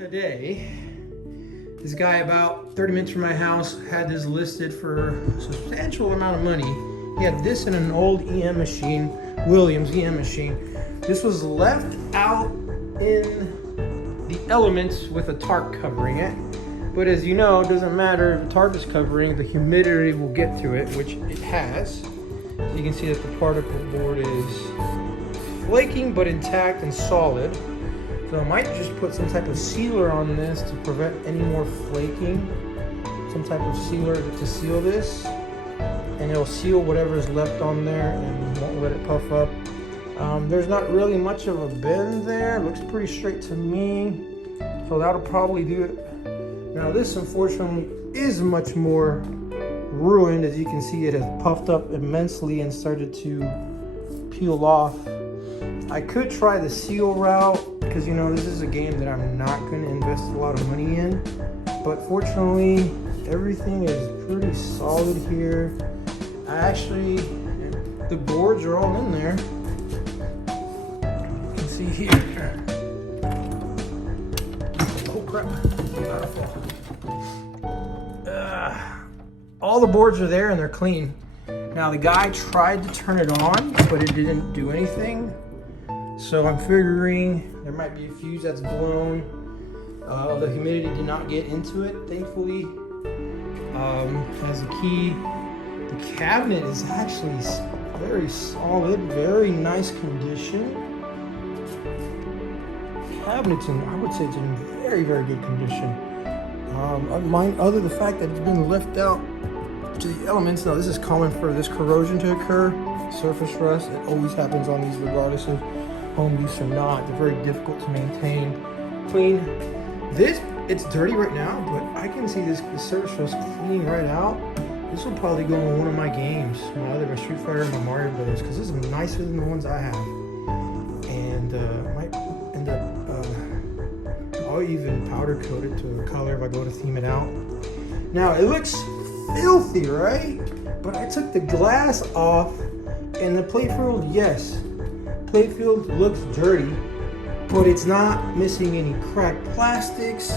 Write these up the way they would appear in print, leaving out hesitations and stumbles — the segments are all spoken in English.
Today, this guy about 30 minutes from my house had this listed for a substantial amount of money. He had this in an old EM machine, Williams EM machine. This was left out in the elements with a tarp covering it. But as you know, it doesn't matter if the tarp is covering, the humidity will get to it, which it has. You can see that the particle board is flaking but intact and solid. So I might just put some type of sealer on this to prevent any more flaking. Some type of sealer to seal this. And it'll seal whatever is left on there and won't let it puff up. There's not really much of a bend there. It looks pretty straight to me. So that'll probably do it. Now this unfortunately is much more ruined. As you can see, it has puffed up immensely and started to peel off. I could try the seal route because, you know, this is a game that I'm not going to invest a lot of money in. But fortunately, everything is pretty solid here. The boards are all in there. You can see here. Oh crap, about to fall. All the boards are there and they're clean. Now the guy tried to turn it on, but it didn't do anything. So I'm figuring there might be a fuse that's blown. The humidity did not get into it, thankfully. Has a key. The cabinet is actually very solid, very nice condition. The cabinet's I would say it's in very, very good condition. Other the fact that it's been left out to the elements. Now this is common for this corrosion to occur, surface rust. It always happens on these regardless of home use or not. They're very difficult to maintain, clean. It's dirty right now, but I can see the surface rust clean right out. This will probably go in one of my games, my Street Fighter and my Mario Brothers, because this is nicer than the ones I have. And might end up, I'll even powder coat it to a color if I go to theme it out. Now it looks filthy, right? But I took the glass off, and the playfield, yes, playfield looks dirty, but it's not missing any cracked plastics.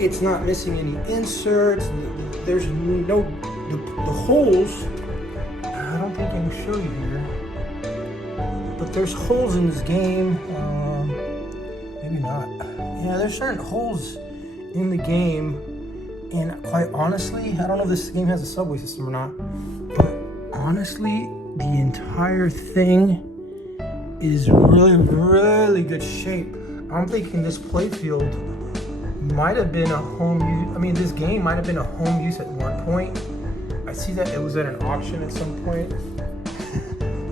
It's not missing any inserts. There's no the holes. I don't think I can show you here, but there's holes in this game. Maybe not. Yeah, there's certain holes in the game, and quite honestly, I don't know if this game has a subway system or not, but honestly, the entire thing is really, really good shape. I'm thinking this playfield might have been a home use. I mean, this game might have been a home use at one point. I see that it was at an auction at some point.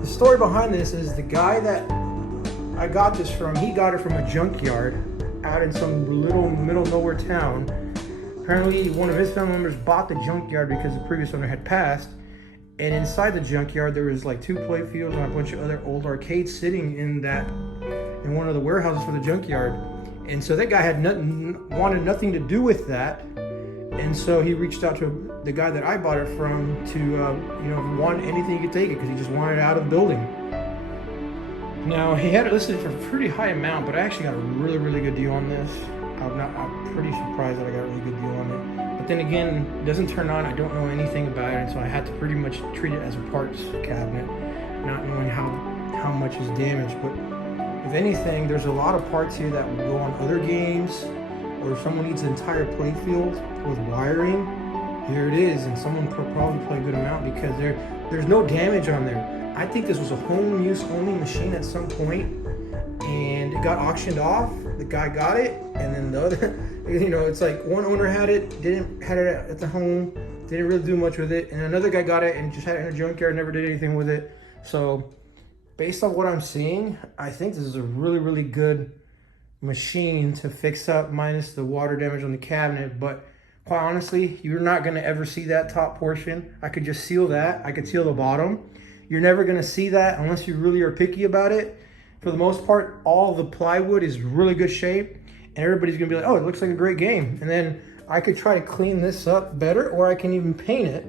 The story behind this is the guy that I got this from, he got it from a junkyard out in some little middle nowhere town. Apparently, one of his family members bought the junkyard because the previous owner had passed. And inside the junkyard, there was like 2 playfields and a bunch of other old arcades sitting in one of the warehouses for the junkyard. And so that guy wanted nothing to do with that. And so he reached out to the guy that I bought it from to, if he wanted anything, he could take it because he just wanted it out of the building. Now, he had it listed for a pretty high amount, but I actually got a really, really good deal on this. I'm pretty surprised that I got a really good deal on it. But then again, it doesn't turn on. I don't know anything about it, and so I had to pretty much treat it as a parts cabinet, not knowing how much is damaged. But if anything, there's a lot of parts here that will go on other games, or if someone needs an entire playfield with wiring, here it is, and someone could probably play a good amount because there's no damage on there. I think this was a home use only machine at some point, and it got auctioned off. The guy got it, and then the other, it's like one owner had it at the home, didn't really do much with it, and another guy got it and just had it in a junkyard, never did anything with it. So based on what I'm seeing, I think this is a really, really good machine to fix up, minus the water damage on the cabinet. But quite honestly, you're not going to ever see that top portion. I could just seal that. I could seal the bottom. You're never going to see that unless you really are picky about it. For the most part, all the plywood is really good shape, and everybody's going to be like, oh, it looks like a great game. And then I could try to clean this up better, or I can even paint it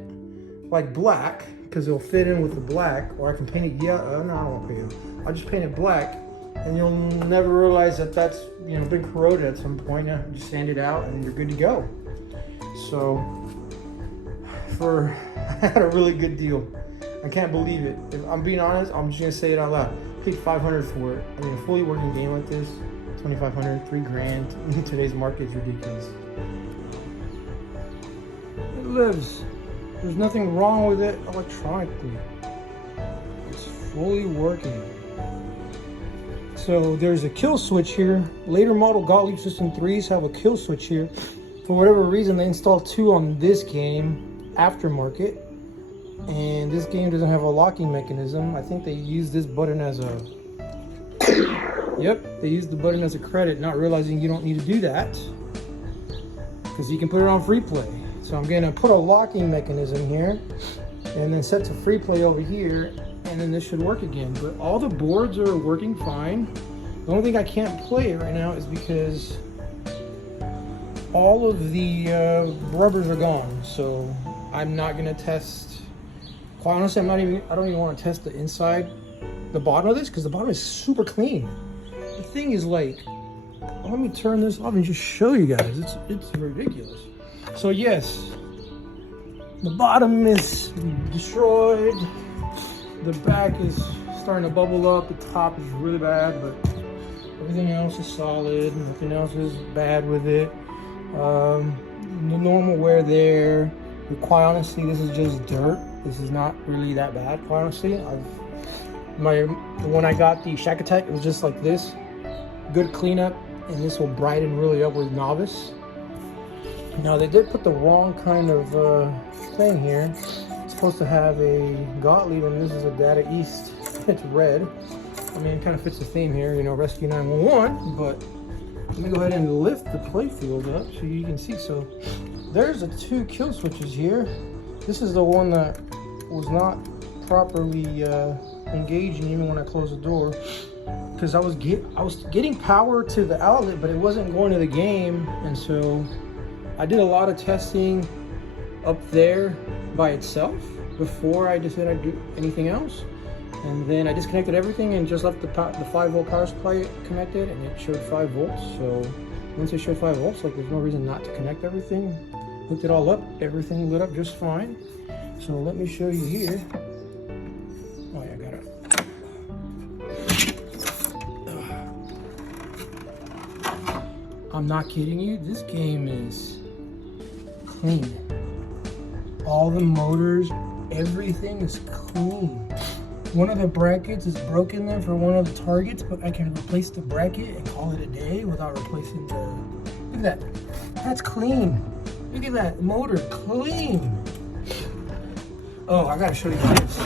like black, because it'll fit in with the black, or I can paint it, no, I don't want to paint it. I'll just paint it black, and you'll never realize that that's, you know, been corroded at some point. You just sand it out and you're good to go. So I had a really good deal. I can't believe it. If I'm being honest, I'm just gonna say it out loud. I paid $500 for it. I mean, a fully working game like this, $2,500, $3,000 in today's market is ridiculous. It lives. There's nothing wrong with it electronically. It's fully working. So there's a kill switch here. Later model Gottlieb System 3s have a kill switch here. For whatever reason, they installed 2 on this game aftermarket. And this game doesn't have a locking mechanism. I think they used this button as a... Yep, they used the button as a credit, not realizing you don't need to do that. Because you can put it on free play. So I'm gonna put a locking mechanism here and then set to free play over here, and then this should work again. But all the boards are working fine. The only thing I can't play right now is because all of the rubbers are gone. So I'm not gonna test. Quite honestly, I don't even want to test the inside, the bottom of this, because the bottom is super clean. The thing is like, let me turn this off and just show you guys. It's ridiculous. So yes, the bottom is destroyed. The back is starting to bubble up. The top is really bad, but everything else is solid. Nothing else is bad with it. The normal wear there. But quite honestly, this is just dirt. This is not really that bad, quite honestly. When I got the Shack Attack, it was just like this. Good cleanup, and this will brighten really up with novice. Now they did put the wrong kind of thing here. It's supposed to have a Gottlieb, and this is a Data East. It's red. I mean, it kind of fits the theme here, you know, Rescue 911. But let me go ahead and lift the playfield up so you can see. So there's the 2 kill switches here. This is the one that was not properly engaging even when I closed the door, because I was getting power to the outlet, but it wasn't going to the game. And so I did a lot of testing up there by itself before I decided to do anything else. And then I disconnected everything and just left the 5-volt power supply connected, and it showed 5 volts. So once it showed 5 volts, like there's no reason not to connect everything. Hooked it all up, everything lit up just fine. So let me show you here. Oh yeah, I got it. I'm not kidding you, this game is clean. All the motors, everything is clean. One of the brackets is broken there for one of the targets, but I can replace the bracket and call it a day without replacing the... Look at that, that's clean. Look at that motor, clean. Oh, I gotta show you this.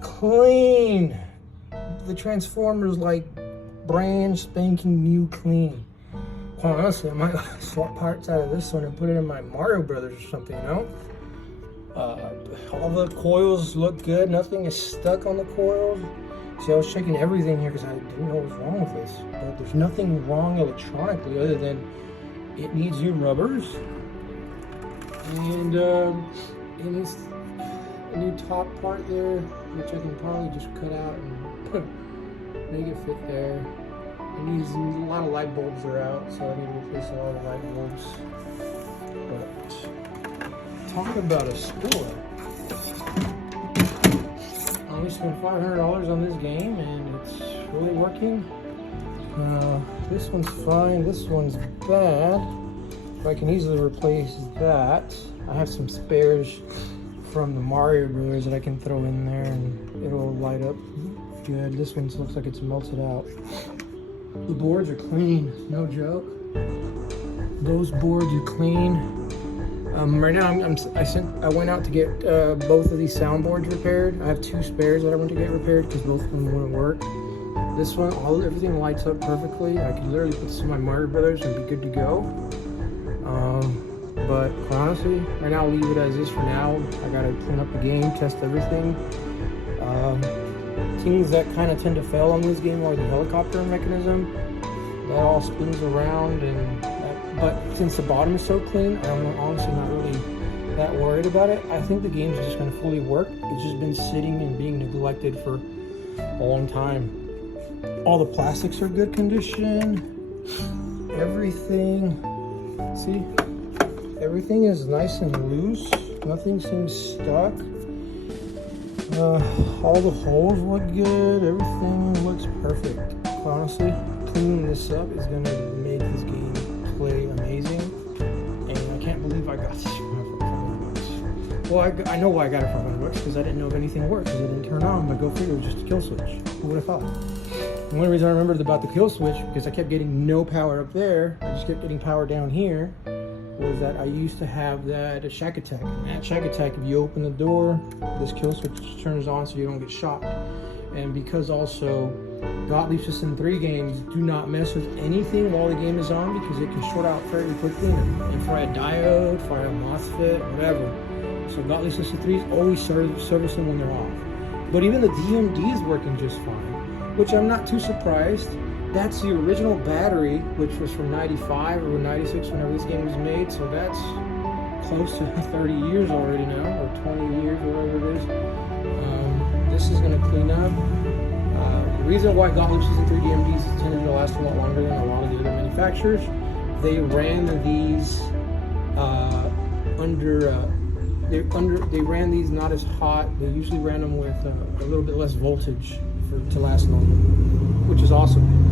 Clean. The transformer's like brand spanking new clean. Quite honestly, I might swap parts out of this one and put it in my Mario Brothers or something, you know? All the coils look good. Nothing is stuck on the coils. See, I was checking everything here because I didn't know what was wrong with this. But there's nothing wrong electronically other than it needs new rubbers. And it needs a new top part there, which I can probably just cut out and make it fit there. It needs a lot of light bulbs are out, so I need to replace all the light bulbs. But talk about a score. I only spent $500 on this game, and it's really working. This one's fine. This one's bad. I can easily replace that. I have some spares from the Mario Brothers that I can throw in there, and it'll light up good. This one looks like it's melted out. The boards are clean, no joke. Those boards are clean. Right now, I went out to get both of these soundboards repaired. I have 2 spares that I went to get repaired because both of them wouldn't work. This one, everything lights up perfectly. I can literally put some of my Mario Brothers and be good to go. But honestly, right now I'll leave it as is for now. I gotta clean up the game, test everything. Things that kind of tend to fail on this game are the helicopter mechanism. That all spins around, but since the bottom is so clean, I'm honestly not really that worried about it. I think the game's just gonna fully work. It's just been sitting and being neglected for a long time. All the plastics are good condition. Everything, see, everything is nice and loose. Nothing seems stuck. All the holes look good. Everything looks perfect. Honestly, cleaning this up is gonna make this game play amazing. And I can't believe I got this for $500. Well, I know why I got it for $500, because I didn't know if anything worked, because it didn't turn on. But go figure, it was just a kill switch. Who would have thought? The only reason I remembered about the kill switch, because I kept getting no power up there, I just kept getting power down here, was that I used to have that Shack Attack. And at Shack Attack, if you open the door, this kill switch turns on so you don't get shocked. And because also Gottlieb System 3 games do not mess with anything while the game is on, because it can short out fairly quickly and fry a diode, fry a MOSFET, whatever. So Gottlieb System 3 is always servicing when they're off. But even the DMD is working just fine, which I'm not too surprised. That's the original battery, which was from 95 or 96 whenever this game was made, so that's close to 30 years already now, or 20 years, whatever it is. This is going to clean up. The reason why Gottlieb System 3 DMDs tended to last a lot longer than a lot of the other manufacturers, they ran these they ran these not as hot. They usually ran them with a little bit less voltage to last longer, which is awesome.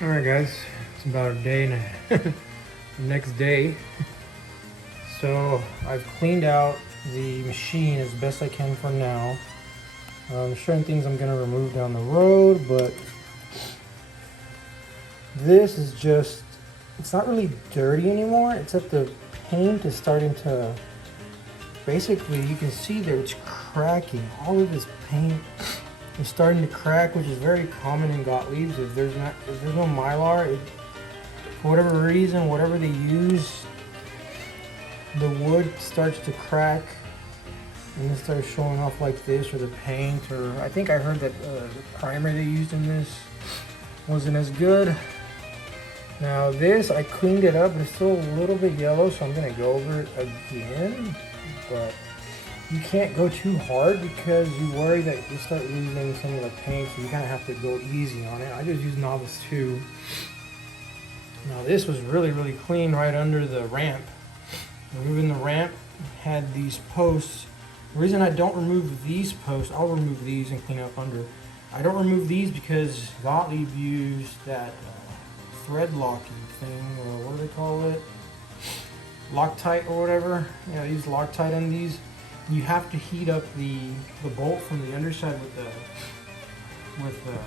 All right, guys, it's about a day and the next day. So I've cleaned out the machine as best I can for now. There's certain things I'm gonna remove down the road, but this is just, it's not really dirty anymore, except the paint is starting to, basically you can see there it's cracking. All of this paint is starting to crack, which is very common in Gottlieb's. If there's no Mylar, for whatever reason, whatever they use, the wood starts to crack and it starts showing off like this, or the paint, or I think I heard that the primer they used in this wasn't as good. Now this, I cleaned it up, but it's still a little bit yellow, so I'm gonna go over it again. But you can't go too hard because you worry that you start losing some of the paint, so you kind of have to go easy on it. I just used Novice 2. Now this was really clean right under the ramp. Removing the ramp had these posts. The reason I don't remove these posts, I'll remove these and clean up under. I don't remove these because Gottlieb used that thread locking thing, or what do they call it? Loctite or whatever. Yeah, they use Loctite on these. You have to heat up the bolt from the underside with the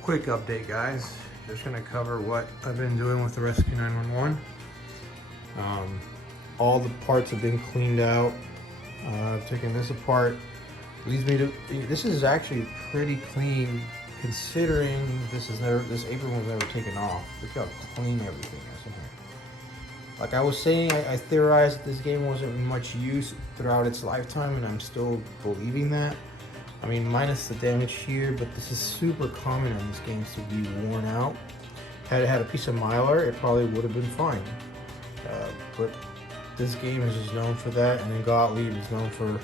quick update, guys. Just gonna cover what I've been doing with the Rescue 911. All the parts have been cleaned out. I've taken this apart. Leads me to, this is actually pretty clean considering this apron was never taken off. Look how clean everything is in here. Like I was saying, I theorized that this game wasn't much use throughout its lifetime, and I'm still believing that. I mean, minus the damage here, but this is super common in these games to be worn out. Had it had a piece of Mylar, it probably would have been fine. But this game is just known for that, and then Gottlieb is known for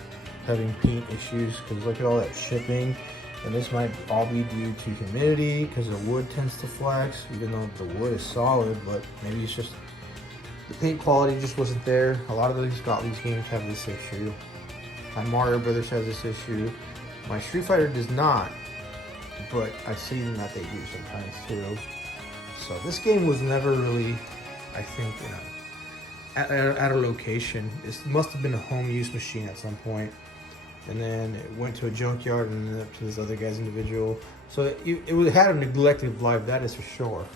having paint issues, because look at all that shipping. And this might all be due to humidity, because the wood tends to flex, even though the wood is solid, but maybe it's just the paint quality just wasn't there. A lot of these Gottlieb games have this issue. My Mario Brothers has this issue. My Street Fighter does not, but I've seen that they do sometimes too. So this game was never really, I think, you know, at a location. This must have been a home use machine at some point. And then it went to a junkyard and ended up to this other guy's individual. So it had a neglected life, that is for sure.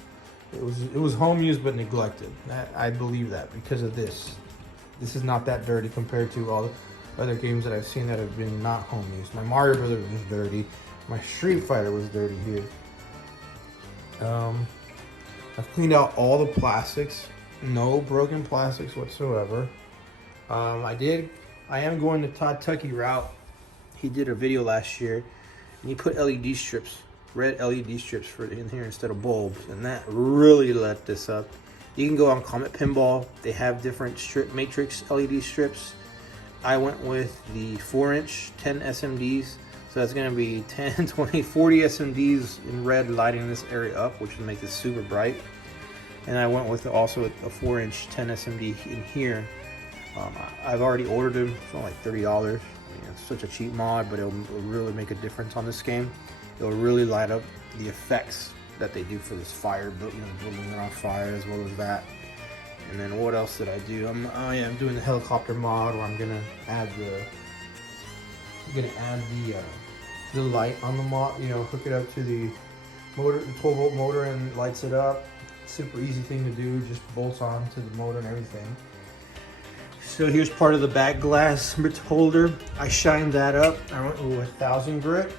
It was home use but neglected. I believe that because of this. This is not that dirty compared to all the other games that I've seen that have been not home use. My Mario Brothers was dirty. My Street Fighter was dirty here. I've cleaned out all the plastics. No broken plastics whatsoever. I am going the Todd Tucky route. He did a video last year and he put LED strips, red LED strips in here instead of bulbs, and that really let this up. You can go on Comet Pinball. They have different strip matrix LED strips. I went with the 4-inch 10 SMDs. So that's going to be 10, 20, 40 SMDs in red lighting this area up, which will make this super bright. And I went with also a 4-inch 10 SMD in here. I've already ordered them. It's only like $30. I mean, it's such a cheap mod, but it'll really make a difference on this game. It'll really light up the effects that they do for this fire, building it on fire, as well as that. And then what else did I do? I'm doing the helicopter mod, where I'm gonna add the light on the mod. You know, hook it up to the motor, the 12-volt motor, and it lights it up. Super easy thing to do. Just bolts on to the motor and everything. So here's part of the back glass holder. I shined that up. I went with 1000 grit.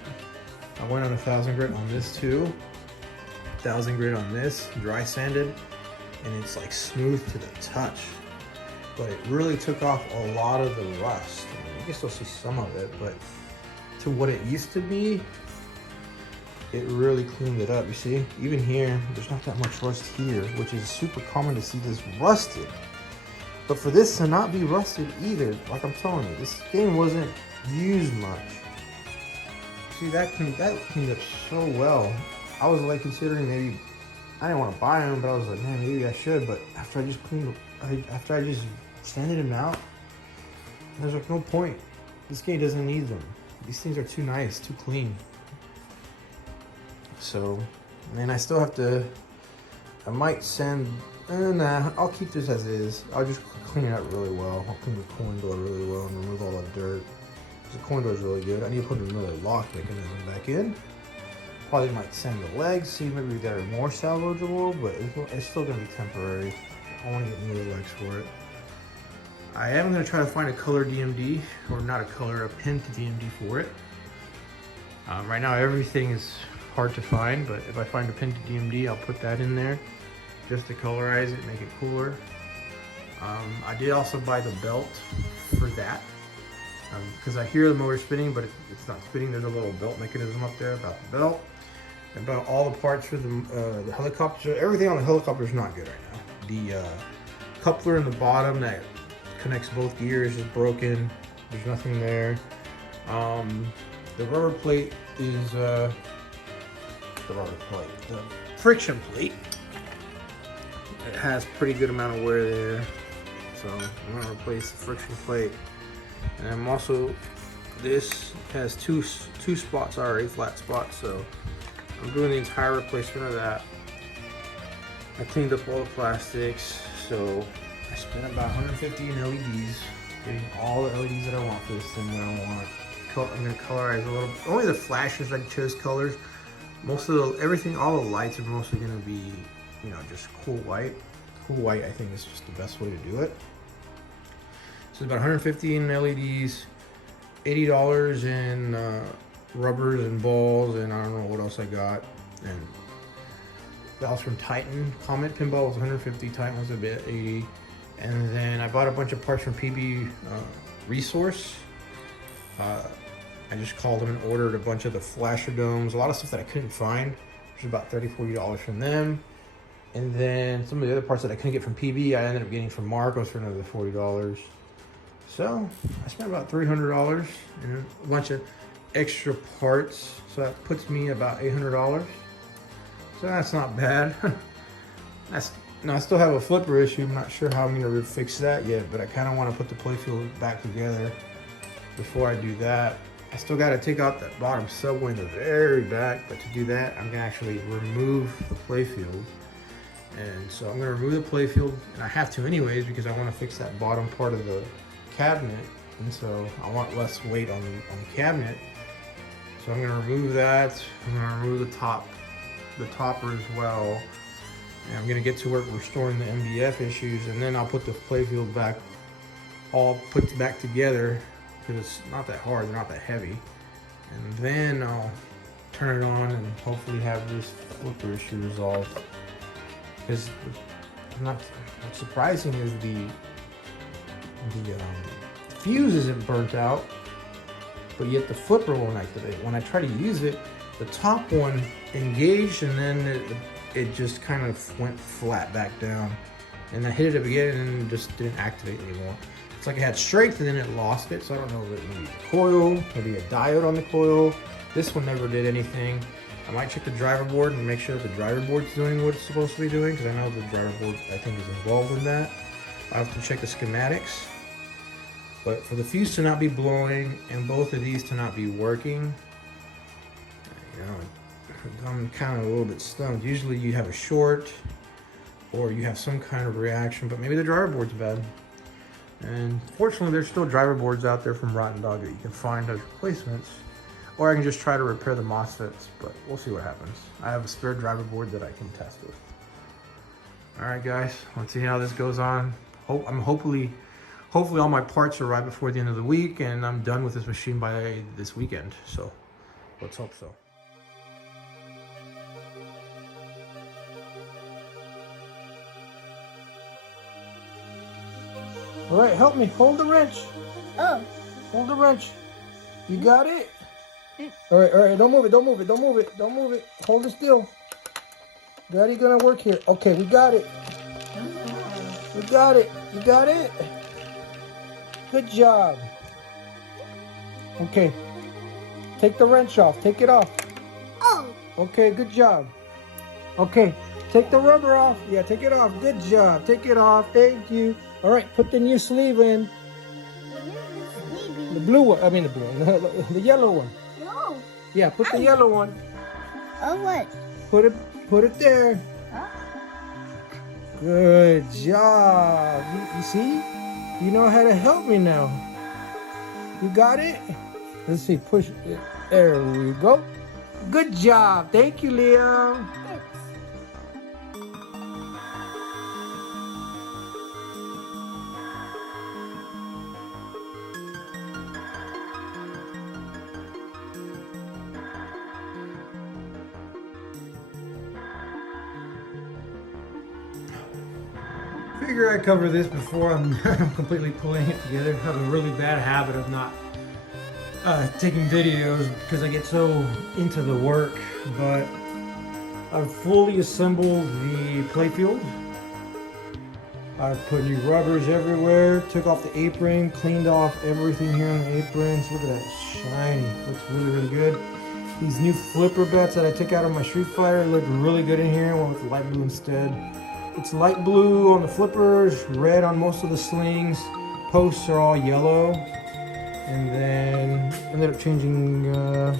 I went on 1000 grit on this too. 1000 grit on this, dry sanded, and it's like smooth to the touch. But it really took off a lot of the rust. I mean, you can still see some of it, but to what it used to be, it really cleaned it up. You see, even here, there's not that much rust here, which is super common to see this rusted. But for this to not be rusted either, like I'm telling you, this game wasn't used much. See, that cleaned up so well. I was like considering maybe, I didn't want to buy them, but I was like, man, maybe I should. But after I just sanded them out, there's like no point. This game doesn't need them. These things are too nice, too clean. So, and I still have to, I might send, nah, I'll keep this as is. I'll just clean it up really well. I'll clean the coin door really well and remove all that dirt. The coin door is really good. I need to put another lock mechanism back in. Probably might send the legs, see maybe they're more salvageable, but it's still gonna be temporary. I want to get new legs for it. I am gonna try to find a color DMD, or not a color, a pin to DMD for it. Right now everything is hard to find, but if I find a pin to DMD, I'll put that in there just to colorize it, make it cooler. I did also buy the belt for that, because I hear the motor spinning, but it's not spinning. There's a little belt mechanism up there about the belt. About all the parts for the helicopter. Everything on the helicopter is not good right now. The coupler in the bottom that connects both gears is broken. There's nothing there. The rubber plate is the friction plate. It has pretty good amount of wear there, so I'm gonna replace the friction plate. And I'm also, this has two spots already, flat spots, so I'm doing the entire replacement of that. I cleaned up all the plastics, so I spent about 150 in LEDs, getting all the LEDs that I want for this thing that I want. I'm gonna colorize a little. Only the flashes I chose colors. Most of everything, all the lights are mostly gonna be, you know, just cool white. Cool white, I think, is just the best way to do it. So it's about 150 in LEDs, $80 in rubbers and balls, and I don't know what else I got. And that was from Titan. Comet Pinball was 150, Titan was a bit 80. And then I bought a bunch of parts from PB Resource. I just called them and ordered a bunch of the flasher domes, a lot of stuff that I couldn't find, which was about $30, $40 from them. And then some of the other parts that I couldn't get from PB, I ended up getting from Marcos for another $40. So I spent about $300 and a bunch of extra parts. So that puts me about $800. So that's not bad. Now I still have a flipper issue. I'm not sure how I'm gonna fix that yet, but I kind of want to put the playfield back together before I do that. I still got to take out that bottom subway in the very back, but to do that, I'm gonna actually remove the playfield. And so I'm gonna remove the playfield, and I have to anyways because I want to fix that bottom part of the cabinet, and so I want less weight on the cabinet. So I'm gonna remove that. I'm gonna remove the topper as well, And I'm gonna get to work restoring the MDF issues, and then I'll put the playfield back, all put back together, because it's not that hard, they're not that heavy. And then I'll turn it on and hopefully have this flipper issue resolved. Because what's surprising is the fuse isn't burnt out, but yet the flipper won't activate. When I try to use it, the top one engaged, and then it just kind of went flat back down. And I hit it again and it just didn't activate anymore. It's like it had strength and then it lost it, so I don't know if it needs a coil, maybe a diode on the coil. This one never did anything. I might check the driver board and make sure that the driver board's doing what it's supposed to be doing, because I know the driver board, I think, is involved in that. I have to check the schematics. But for the fuse to not be blowing and both of these to not be working, you know, I'm kind of a little bit stumped. Usually you have a short or you have some kind of reaction, but maybe the driver board's bad. And fortunately, there's still driver boards out there from Rotten Dog that you can find as replacements. Or I can just try to repair the MOSFETs, but we'll see what happens. I have a spare driver board that I can test with. All right, guys, let's see how this goes on. Hopefully all my parts arrive before the end of the week, and I'm done with this machine by this weekend. So let's hope so. All right, help me. Hold the wrench. Oh. Hold the wrench. You got it? All right. Don't move it. Don't move it. Hold it still. Daddy gonna work here. Okay, we got it. You got it. Good job. Okay. Take the wrench off. Take it off. Oh. Okay, good job. Okay, take the rubber off. Yeah, take it off. Good job. Take it off. Thank you. All right, put the new sleeve in. The blue one. I mean the blue one. The yellow one. No. Yeah, put the yellow one. Oh, what? Put it there. Huh? Good job. You see? You know how to help me now. You got it? Let's see. Push it. There we go. Good job. Thank you, Leo. Figure I cover this before I'm completely pulling it together. I have a really bad habit of not taking videos because I get so into the work, but I've fully assembled the playfield. I've put new rubbers everywhere, took off the apron, cleaned off everything here on the aprons. Look at that, shiny, looks really, really good. These new flipper bets that I took out of my Street Fighter look really good in here. I went with light blue instead. It's light blue on the flippers, red on most of the slings. Posts are all yellow. And then ended up changing the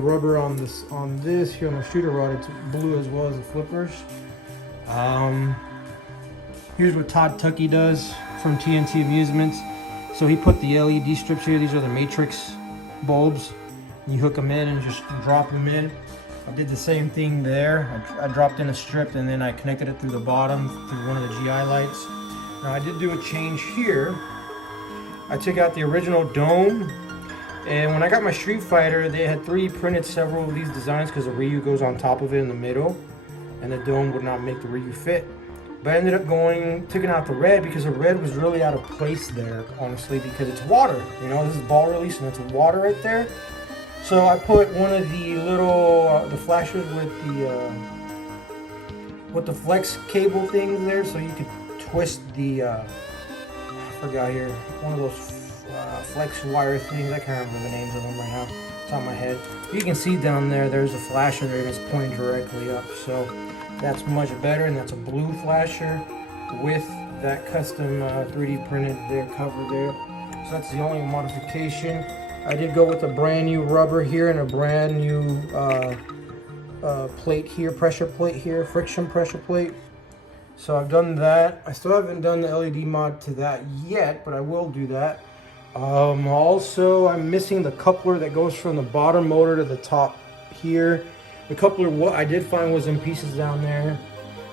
rubber on this here on the shooter rod. It's blue as well as the flippers. Here's what Todd Tuckey does from TNT Amusements. So he put the LED strips here. These are the matrix bulbs. You hook them in and just drop them in. I did the same thing there. I dropped in a strip and then I connected it through the bottom through one of the GI lights. Now I did do a change here. I took out the original dome, and when I got my Street Fighter, they had 3D printed several of these designs because the Ryu goes on top of it in the middle, and the dome would not make the Ryu fit. But I ended up taking out the red because the red was really out of place there, honestly, because it's water. You know, this is ball release and it's water right there. So I put one of the little the flashers with the flex cable things there, so you could twist the I forgot here, one of those flex wire things. I can't remember the names of them right now. It's on my head. You can see down there, there's a flasher there and it's pointing directly up. So that's much better, and that's a blue flasher with that custom 3D printed there cover there. So that's the only modification. I did go with a brand new rubber here and a brand new plate here, pressure plate here, friction pressure plate. So I've done that. I still haven't done the LED mod to that yet, but I will do that. Also, I'm missing the coupler that goes from the bottom motor to the top here. The coupler, what I did find was in pieces down there.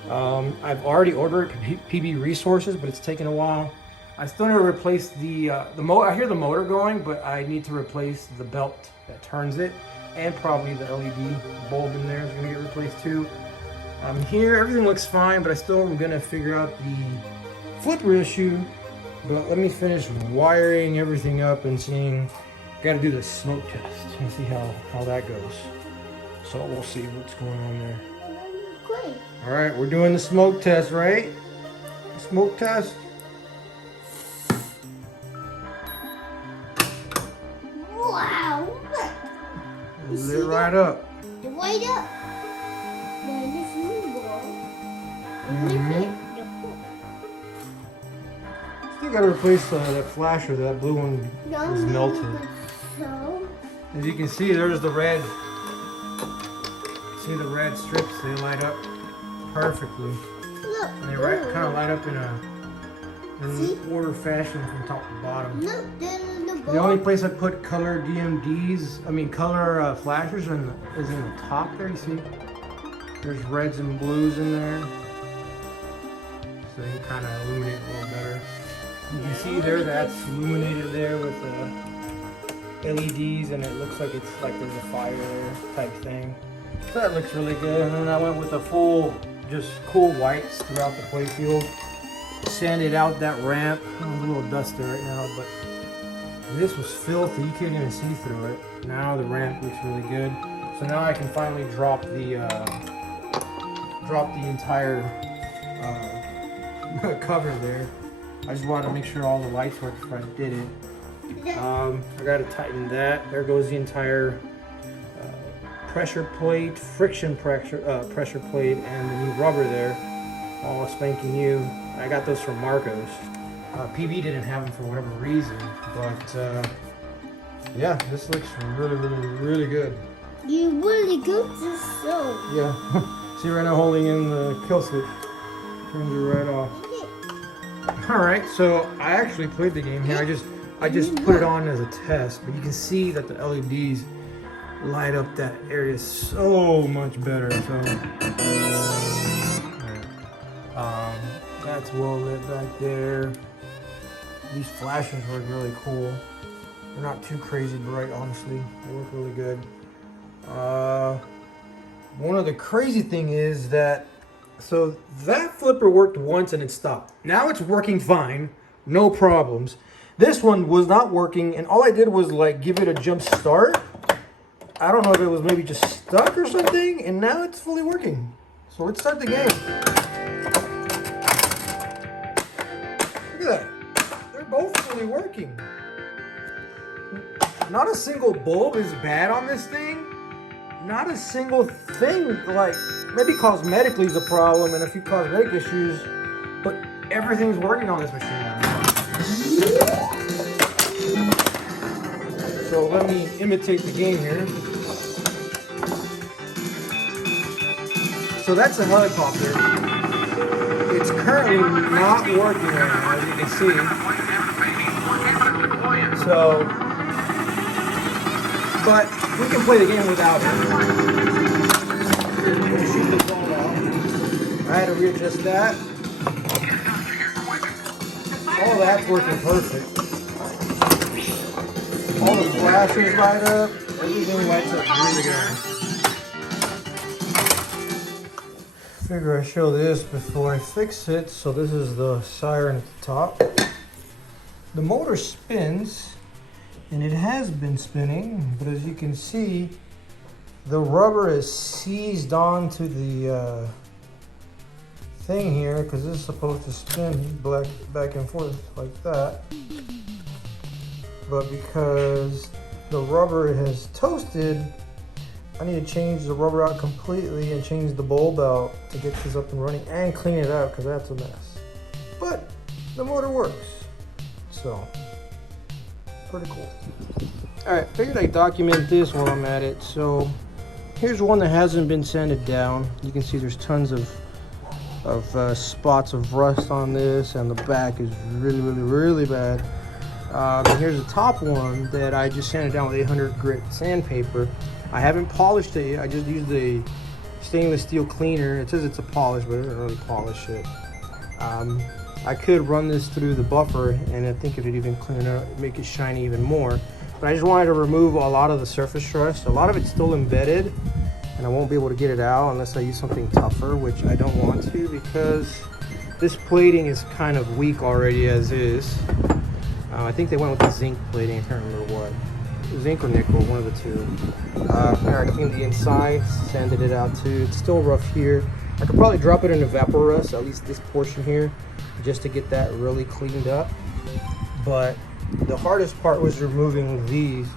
I've already ordered PB Resources, but it's taken a while. I still need to replace the motor. I hear the motor going, but I need to replace the belt that turns it, and probably the LED bulb in there is gonna get replaced too. Here, everything looks fine, but I still am gonna figure out the flipper issue. But let me finish wiring everything up and seeing. Gotta do the smoke test and see how that goes. So we'll see what's going on there. Great. All right, we're doing the smoke test, right? Smoke test. Wow. Lit right up. Light up. Then this pinball. Still gotta replace that flasher. That blue one is melted. So. As you can see, there's the red. See the red strips? They light up perfectly. Look. And they kind of light up in order fashion from top to bottom. Look, there's the ball. The only place I put color color flashers is in the top there. You see, there's reds and blues in there, so you kind of illuminate a little better. You can see there that's illuminated there with the LEDs, and it looks like it's like there's a fire type thing. So that looks really good. And then I went with a full, just cool whites throughout the playfield. Sanded out that ramp. A little dusty right now, but this was filthy. You couldn't even see through it. Now the ramp looks really good. So now I can finally drop the entire cover there. I just wanted to make sure all the lights worked before I did it. I got to tighten that. There goes the entire pressure plate, friction pressure plate, and the new rubber there, all spanking new. I got those from Marco's. PB didn't have them for whatever reason, but yeah, this looks really, really, really good. You really good to show. Yeah. See right now, holding in the kill switch turns it right off. All right, so I actually played the game here. I just put it on as a test, but you can see that the LEDs light up that area so much better. So that's well lit back there. These flashes work really cool. They're not too crazy bright, honestly. They work really good. One of the crazy thing is that, so that flipper worked once and it stopped. Now it's working fine, no problems. This one was not working, and all I did was like give it a jump start. I don't know if it was maybe just stuck or something, and now it's fully working. So let's start the game. Look at that. They're both fully working. Not a single bulb is bad on this thing. Not a single thing, like maybe cosmetically is a problem and a few cosmetic issues, but everything's working on this machine. So let me imitate the game here. So that's a helicopter. It's currently not working right now, as you can see. So, but we can play the game without it. Shoot the ball out. I had to readjust that. All that's working perfect. All the flashes light up. Everything lights up really good. Figure I show this before I fix it. So this is the siren at the top. The motor spins, and it has been spinning, but as you can see, the rubber is seized onto the thing here, because this is supposed to spin back and forth like that. But because the rubber has toasted, I need to change the rubber out completely and change the bulb out to get this up and running and clean it out, because that's a mess. But the motor works, so pretty cool. All right, figured I'd document this while I'm at it. So here's one that hasn't been sanded down. You can see there's tons of spots of rust on this, and the back is really, really, really bad. And here's the top one that I just sanded down with 800 grit sandpaper. I haven't polished it yet. I just used the stainless steel cleaner. It says it's a polish, but it doesn't really polish it. I could run this through the buffer, and I think it'd even clean it up, make it shiny even more. But I just wanted to remove a lot of the surface rust. A lot of it's still embedded, and I won't be able to get it out unless I use something tougher, which I don't want to because this plating is kind of weak already as is. I think they went with the zinc plating. I can't remember what. Zinc or nickel, one of the two. I cleaned the inside, sanded it out too. It's still rough here. I could probably drop it in Evaporust, at least this portion here, just to get that really cleaned up. But the hardest part was removing these.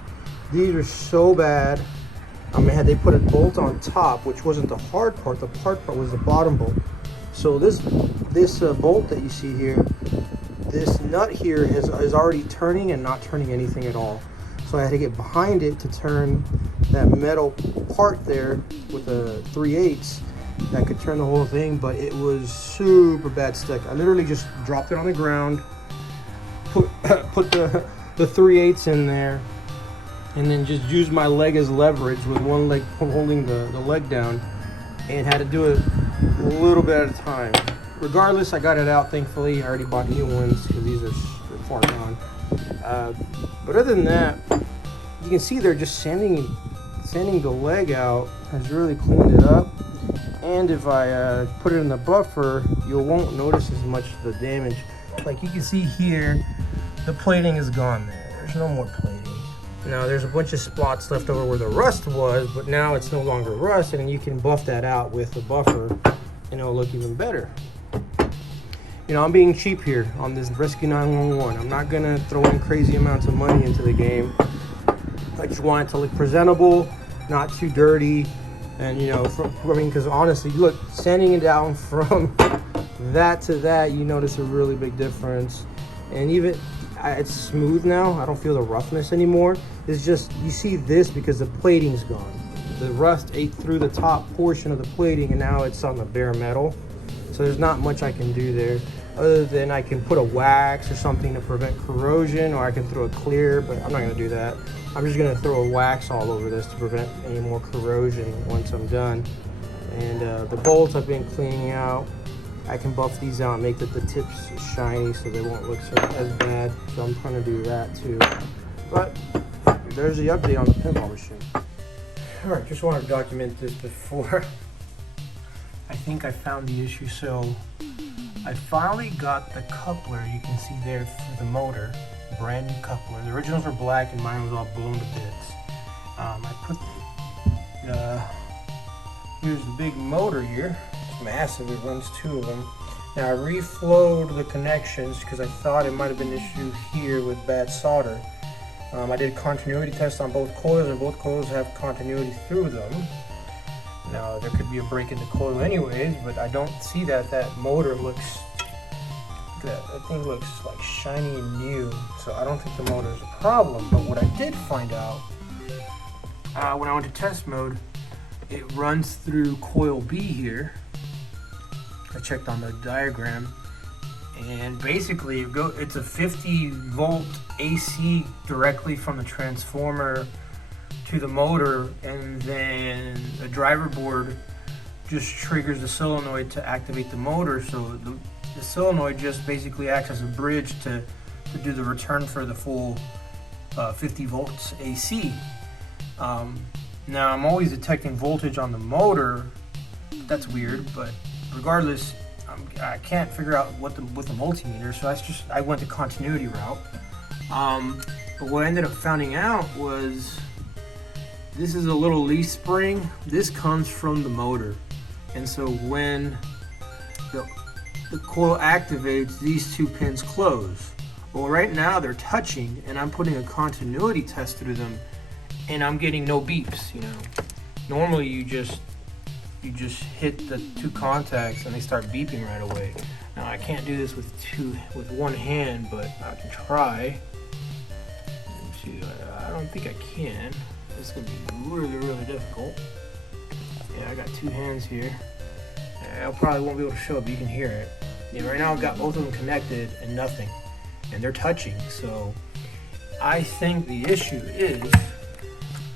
These are so bad. They put a bolt on top, which wasn't the hard part. The hard part was the bottom bolt. So this bolt that you see here, this nut here is already turning and not turning anything at all. So I had to get behind it to turn that metal part there with a 3/8 that could turn the whole thing, but it was super bad stuck. I literally just dropped it on the ground, put the 3/8 in there, and then just used my leg as leverage with one leg holding the leg down, and had to do it a little bit at a time. Regardless, I got it out, thankfully. I already bought new ones because these are far gone. But other than that, you can see they're just sanding the leg out has really cleaned it up. And if I put it in the buffer, you won't notice as much of the damage. Like you can see here, the plating is gone there. There's no more plating. Now there's a bunch of spots left over where the rust was, but now it's no longer rust, and you can buff that out with the buffer and it'll look even better. You know, I'm being cheap here on this Rescue 911. I'm not gonna throw in crazy amounts of money into the game. I just want it to look presentable, not too dirty, and you know, because honestly, look, sanding it down from that to that, you notice a really big difference. And even it's smooth now. I don't feel the roughness anymore. It's just, you see this because the plating's gone. The rust ate through the top portion of the plating, and now it's on the bare metal. So there's not much I can do there, other than I can put a wax or something to prevent corrosion, or I can throw a clear, but I'm not gonna do that. I'm just gonna throw a wax all over this to prevent any more corrosion once I'm done. And the bolts I've been cleaning out. I can buff these out and make the tips shiny so they won't look as bad. So I'm trying to do that too. But there's the update on the pinball machine. All right, just want to document this before. I think I found the issue. So I finally got the coupler you can see there for the motor, brand new coupler. The originals were black and mine was all blown to bits. I put here's the big motor here. It's massive, it runs two of them. Now I reflowed the connections because I thought it might have been an issue here with bad solder. I did a continuity test on both coils, and both coils have continuity through them. Now there could be a break in the coil anyways, but I don't see that. That motor looks, that thing looks like shiny and new, so I don't think the motor is a problem. But what I did find out, when I went to test mode, it runs through coil B here. I checked on the diagram, and basically it's a 50 volt AC directly from the transformer to the motor, and then the driver board just triggers the solenoid to activate the motor. So the solenoid just basically acts as a bridge to do the return for the full 50 volts AC. Now I'm always detecting voltage on the motor. That's weird, but regardless, I can't figure out what the multimeter. So I went the continuity route. But what I ended up finding out was this is a little leaf spring. This comes from the motor, and so when the coil activates, these two pins close. Well, right now they're touching, and I'm putting a continuity test through them, and I'm getting no beeps. You know, normally you just hit the two contacts and they start beeping right away. Now I can't do this with one hand, but I can try. I don't think I can. It's gonna be really, really difficult. Yeah, I got two hands here. I probably won't be able to show it, but you can hear it. Yeah, right now I've got both of them connected and nothing, and they're touching. So I think the issue is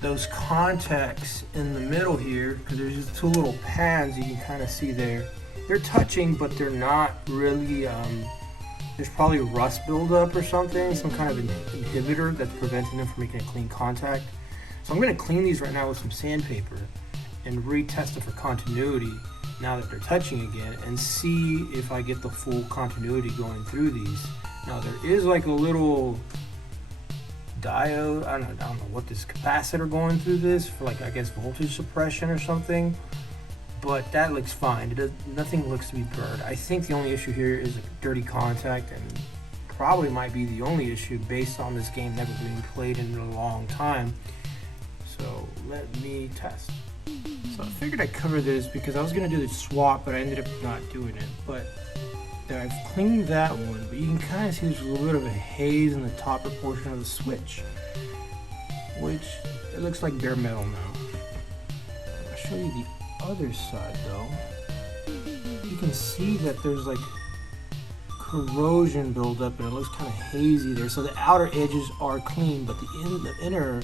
those contacts in the middle here, because there's just two little pads you can kind of see there. They're touching, but they're not really, there's probably rust buildup or something, some kind of inhibitor that's preventing them from making a clean contact. So I'm going to clean these right now with some sandpaper and retest it for continuity now that they're touching again, and see if I get the full continuity going through these. Now there is like a little diode, I don't know what this capacitor going through this for, like, I guess voltage suppression or something, but that looks fine. Nothing looks to be burned. I think the only issue here is a dirty contact, and probably might be the only issue based on this game never being played in a long time. So let me test. So I figured I'd cover this because I was gonna do the swap, but I ended up not doing it. But I've cleaned that one, but you can kind of see there's a little bit of a haze in the topper portion of the switch, which it looks like bare metal now. I'll show you the other side though. You can see that there's like corrosion buildup and it looks kind of hazy there. So the outer edges are clean, but the inner,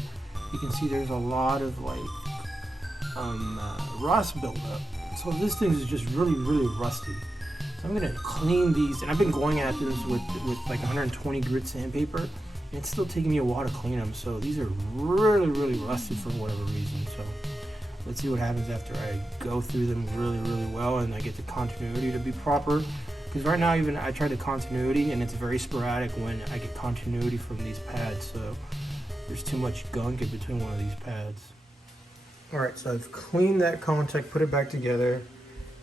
you can see there's a lot of like rust buildup. So this thing is just really rusty. So I'm gonna clean these, and I've been going at this with like 120 grit sandpaper, and it's still taking me a while to clean them. So these are really rusty for whatever reason. So let's see what happens after I go through them really well, and I get the continuity to be proper. Because right now, even I tried the continuity, and it's very sporadic when I get continuity from these pads. So there's too much gunk in between one of these pads. All right, so I've cleaned that contact, put it back together.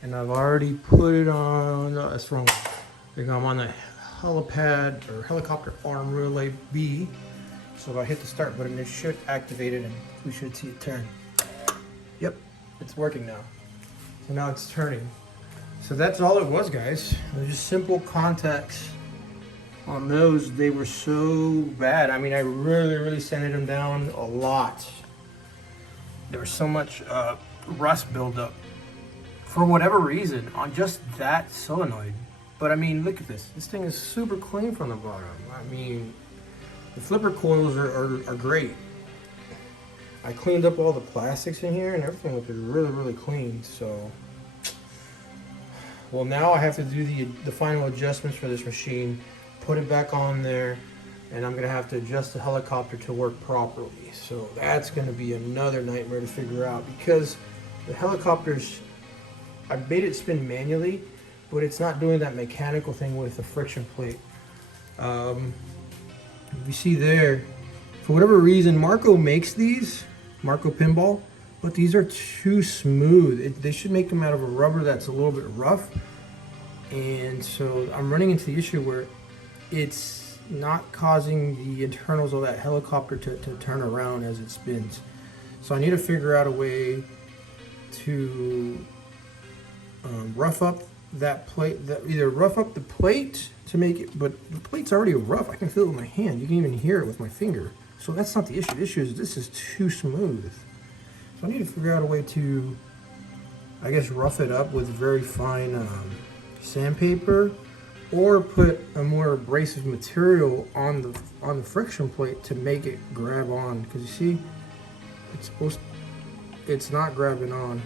And I've already put it on, no, that's wrong. I'm on the helipad or helicopter arm relay B. So if I hit the start button, it should activate it and we should see it turn. Yep, it's working now. So now it's turning. So that's all it was, guys. It was just simple contacts on those. They were so bad. I mean, I really sanded them down a lot. There was so much rust buildup for whatever reason on just that solenoid. But I mean, look at this. This thing is super clean from the bottom. I mean, the flipper coils are great. I cleaned up all the plastics in here and everything looked really clean. So, well, now I have to do the final adjustments for this machine, put it back on there, and I'm gonna have to adjust the helicopter to work properly. So that's gonna be another nightmare to figure out, because the helicopter's, I made it spin manually, but it's not doing that mechanical thing with the friction plate. You see there, for whatever reason, Marco makes these, Marco Pinball, but these are too smooth. They should make them out of a rubber that's a little bit rough. And so I'm running into the issue where it's not causing the internals of that helicopter to turn around as it spins. So I need to figure out a way to rough up that plate, either rough up the plate to make it, but the plate's already rough. I can feel it with my hand. You can even hear it with my finger. So that's not the issue. The issue is this is too smooth. So I need to figure out a way to, I guess, rough it up with very fine sandpaper, or put a more abrasive material on the friction plate to make it grab on. Because you see, it's not grabbing on.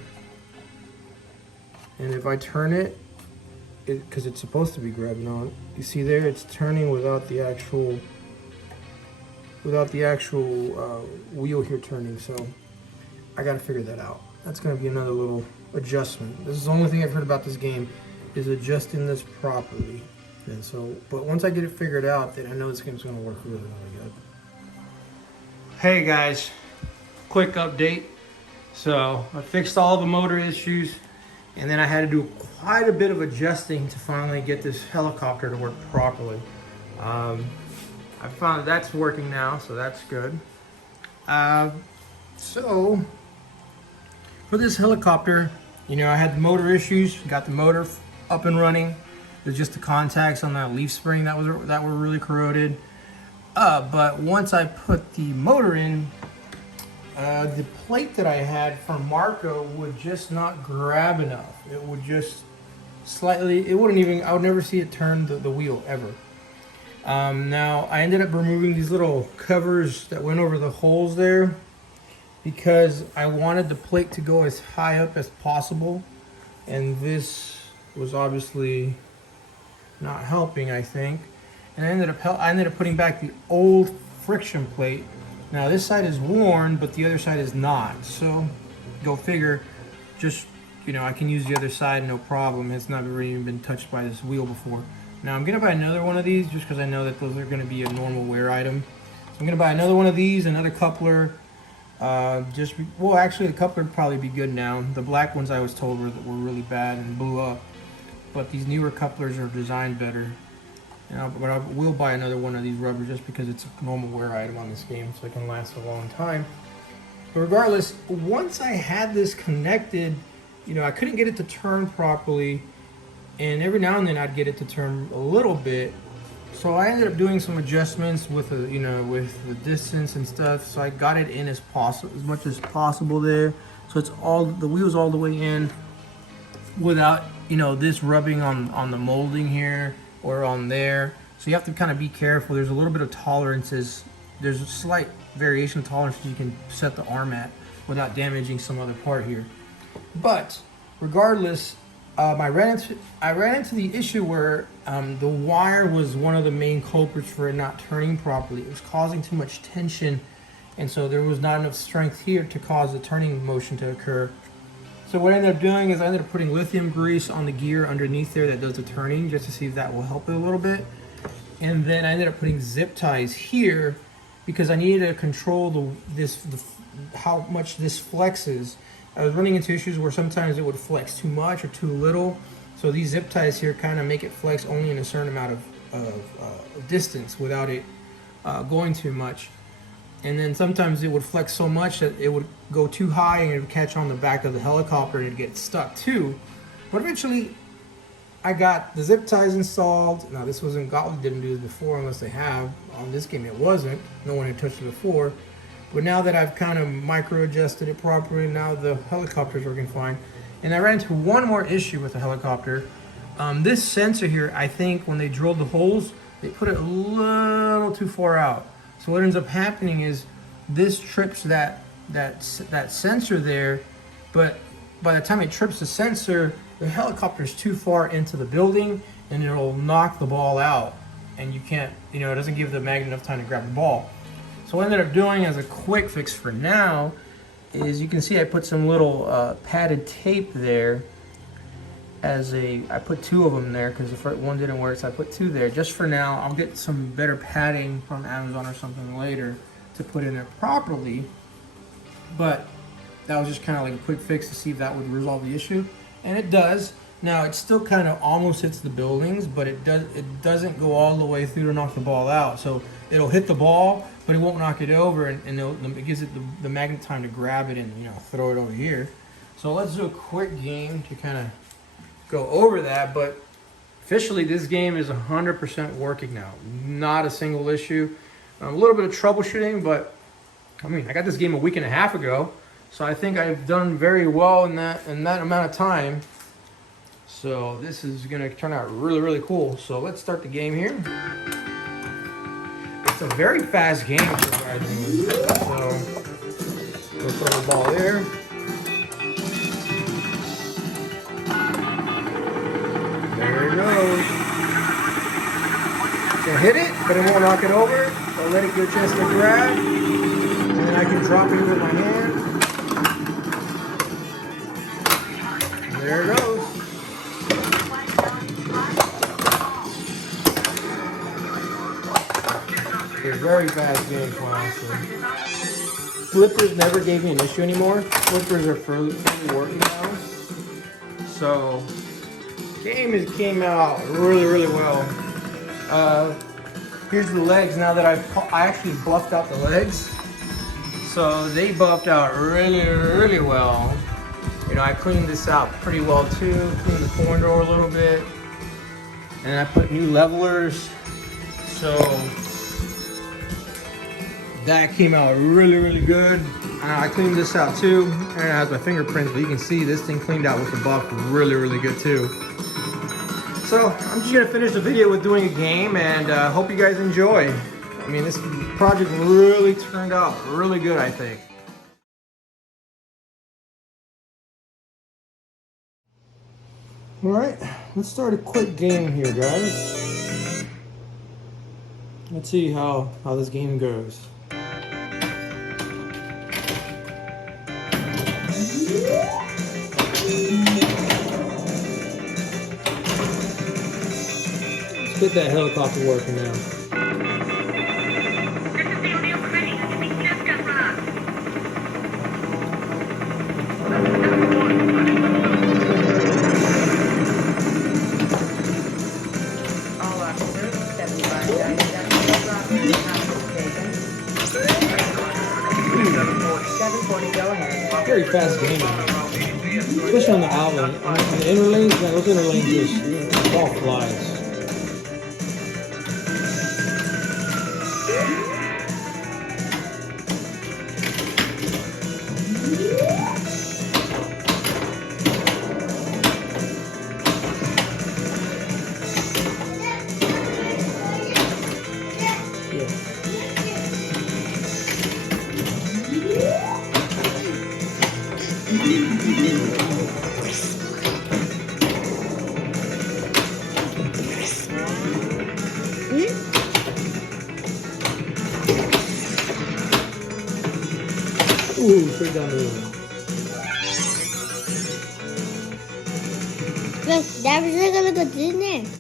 And if I turn it, because it's supposed to be grabbing on, you see there, it's turning without the actual wheel here turning. So I got to figure that out. That's going to be another little adjustment. This is the only thing I've heard about this game, is adjusting this properly. And so, but once I get it figured out, then I know this game's going to work really good. Hey guys, quick update. So I fixed all the motor issues, and then I had to do quite a bit of adjusting to finally get this helicopter to work properly. I found that's working now, so that's good. So for this helicopter, you know, I had the motor issues, got the motor up and running. There's just the contacts on that leaf spring that were really corroded. But once I put the motor in, the plate that I had from Marco would just not grab enough. It would just slightly, it wouldn't even, I would never see it turn the wheel ever. Now I ended up removing these little covers that went over the holes there. because I wanted the plate to go as high up as possible, and this was obviously not helping, I think. And I ended up putting back the old friction plate. Now this side is worn, but the other side is not. So go figure. Just, you know, I can use the other side no problem. It's not really even been touched by this wheel before. Now I'm gonna buy another one of these just because I know that those are gonna be a normal wear item. So I'm gonna buy another one of these, another coupler. Well, actually the coupler would probably be good now. The black ones I was told were really bad and blew up. But these newer couplers are designed better. But I will buy another one of these rubbers just because it's a normal wear item on this game, so it can last a long time. But regardless, once I had this connected, you know, I couldn't get it to turn properly, and every now and then I'd get it to turn a little bit. So I ended up doing some adjustments with with the distance and stuff. So I got it in as much as possible there. So it's the wheel's all the way in without, you know, this rubbing on the molding here or on there. So you have to kind of be careful. There's a little bit of tolerances. There's a slight variation of tolerances you can set the arm at without damaging some other part here. But regardless, I ran into the issue where the wire was one of the main culprits for it not turning properly. It was causing too much tension, and so there was not enough strength here to cause the turning motion to occur. So what I ended up doing is I ended up putting lithium grease on the gear underneath there that does the turning, just to see if that will help it a little bit. And then I ended up putting zip ties here because I needed to control how much this flexes. I was running into issues where sometimes it would flex too much or too little. So these zip ties here kind of make it flex only in a certain amount of distance without it going too much. And then sometimes it would flex so much that it would go too high and it would catch on the back of the helicopter and it'd get stuck too. But eventually I got the zip ties installed. Now this wasn't, Gottlieb didn't do this before unless they have. On this game it wasn't. No one had touched it before. But now that I've kind of micro adjusted it properly, now the helicopter's working fine. And I ran into one more issue with the helicopter. This sensor here, I think when they drilled the holes, they put it a little too far out. So what ends up happening is this trips that sensor there, but by the time it trips the sensor, the helicopter is too far into the building and it'll knock the ball out. And you can't, you know, it doesn't give the magnet enough time to grab the ball. So what I ended up doing as a quick fix for now is you can see I put some little padded tape there I put two of them there because the first one didn't work, so I put two there just for now. I'll get some better padding from Amazon or something later to put in there properly, but that was just kind of like a quick fix to see if that would resolve the issue, and it does. Now it still kind of almost hits the buildings, but it doesn't go all the way through to knock the ball out. So it'll hit the ball, but it won't knock it over, and it gives it the magnet time to grab it and, you know, throw it over here. So let's do a quick game to kind of go over that. But officially this game is 100% working now. Not a single issue. A little bit of troubleshooting, but I mean, I got this game a week and a half ago, so I think I've done very well in that amount of time. So this is gonna turn out really, really cool. So let's start the game here. It's a very fast game, surprisingly. So we'll throw the ball there. There it goes. So hit it, but it won't knock it over. So let it get a chance to grab. And then I can drop it with my hand. And there it goes. It's a very fast game, honestly. Flippers never gave me an issue anymore. Flippers are fully working now. So, game came out really, really well. Here's the legs now that I actually buffed out the legs. So they buffed out really, really well. You know, I cleaned this out pretty well too. Cleaned the corn door a little bit. And I put new levelers. So that came out really, really good. I cleaned this out too. And it has my fingerprints, but you can see this thing cleaned out with the buff really, really good too. So I'm just gonna finish the video with doing a game, and hope you guys enjoy. I mean, this project really turned out really good, I think. All right, let's start a quick game here, guys. Let's see how this game goes. Let's get that helicopter working now. Very fast game, especially on the outlet. On the inner lanes, man, those inner lanes just all flies. Ooh, straight down the road. Look, that was gonna go in there.